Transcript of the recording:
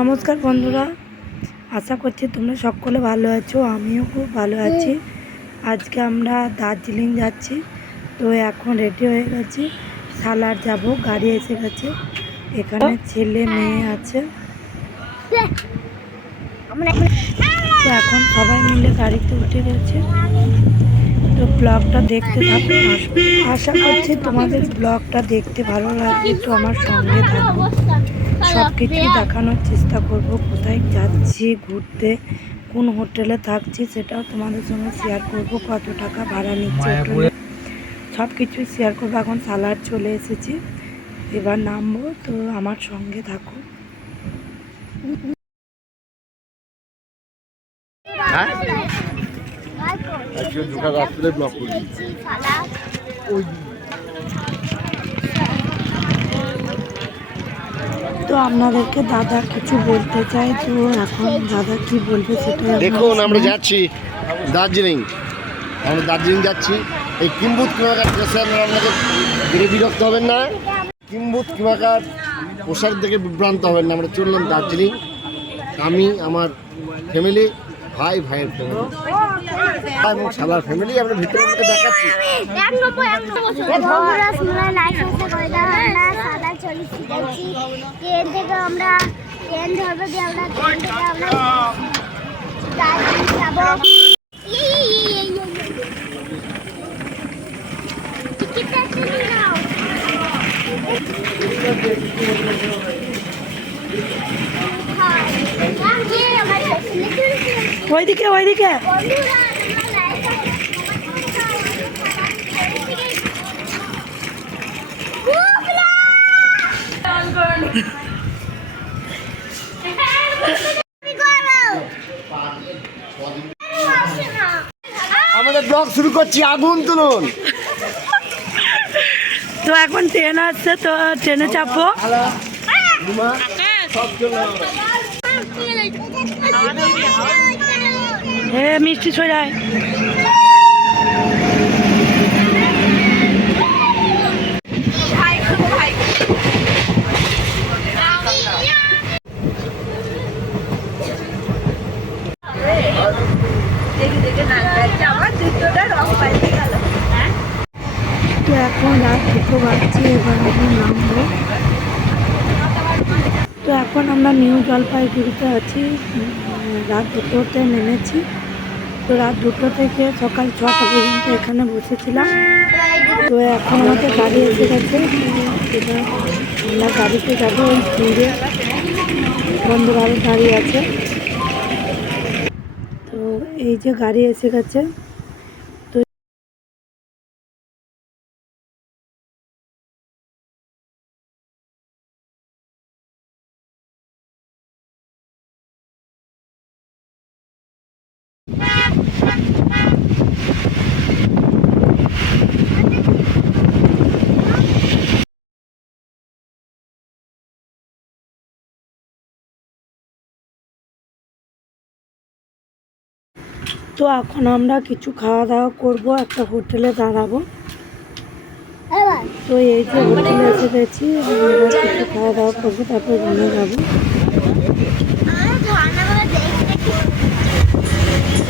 নমস্কার বন্ধুরা, আশা করছি তোমরা সকলে ভালো আছো, আমিও খুব ভালো আছি। আজকে আমরা দার্জিলিং যাচ্ছি, তো এখন রেডি হয়ে গেছি, সালার যাব, গাড়ি এসে গেছে, এখানে ছেলে মেয়ে আছে। এখন সবাই মিলে গাড়িতে উঠে গেছে। তো ব্লগটা দেখতে থাকো। আশা করছি তোমাদের ব্লগটা দেখতে ভালো লাগবে। তো আমার সঙ্গে থাকো। সব কিছুই দেখানোর চেষ্টা করব। কোথায় যাচ্ছি ঘুরতে কোন হোটেলে থাকছি সেটাও তোমাদের সঙ্গে শেয়ার করব। কত টাকা ভাড়া নিচ্ছে হোটেলে। সব কিছুই শেয়ার করব। এখন সালার চলে এসেছি। এবার নামবো। তো আমার সঙ্গে থাকো। হ্যাঁ? আজকে দুটো রাত্রে ব্লক করি তো আপনাদেরকে দাদা কিছু বলতে চাই তো এখন দাদা কি বলবে আপনারা দেখুন আমরা যাচ্ছি দার্জিলিং। আমরা দার্জিলিং যাচ্ছি। এই কিম্বুত কিমাকার প্রেসে আপনারা আপনাদের বিরক্ত হবেন না। কিম্বুত কিমাকার পোশাক থেকে বিভ্রান্ত হবেন না। আমরা চললাম দার্জিলিং। আমি আমার ফ্যামিলি ভাই ভাইয়ের ফ্যামিলি এবং শালার ফ্যামিলি আমরা ভিতরে আপনাকে দেখাচ্ছি। ট্রেন থেকে আমরা ট্রেন ধরবো দিয়ে আমরা ট্রেন থেকে আমরা যাব। ইয়ে, ইয়ে, ইয়ে, নিয়ে নাও। হ্যাঁ, ইয়ে, আমার পেছনে চলছে। ওইদিকে ওইদিকে। আমাদের ব্লগ শুরু করছি আগুন তুলুন। তো এখন ট্রেন আসছে তো ট্রেনে চাপবো। মিষ্টি সরাই তো এখন তো এখন আমরা নিউ জলপাইগুড়িতে আছি রাত দুটোতে নেমেছি। রাত দুটো থেকে সকাল ছটা পর্যন্ত এখানে বসেছিলাম। তো এখন আমাদের গাড়ি এসে গেছে। তো আমরা গাড়িতে যাব ওই দূরে বন্ধুরা গাড়ি আছে। তো এই যে গাড়ি এসে গেছে। তো এখন আমরা কিছু খাওয়া দাওয়া করব একটা হোটেলে দাঁড়াবো। তো এই যে হোটেলে এসে গেছি আমরা কিছু খাওয়া দাওয়া করব তারপর রুমে যাব।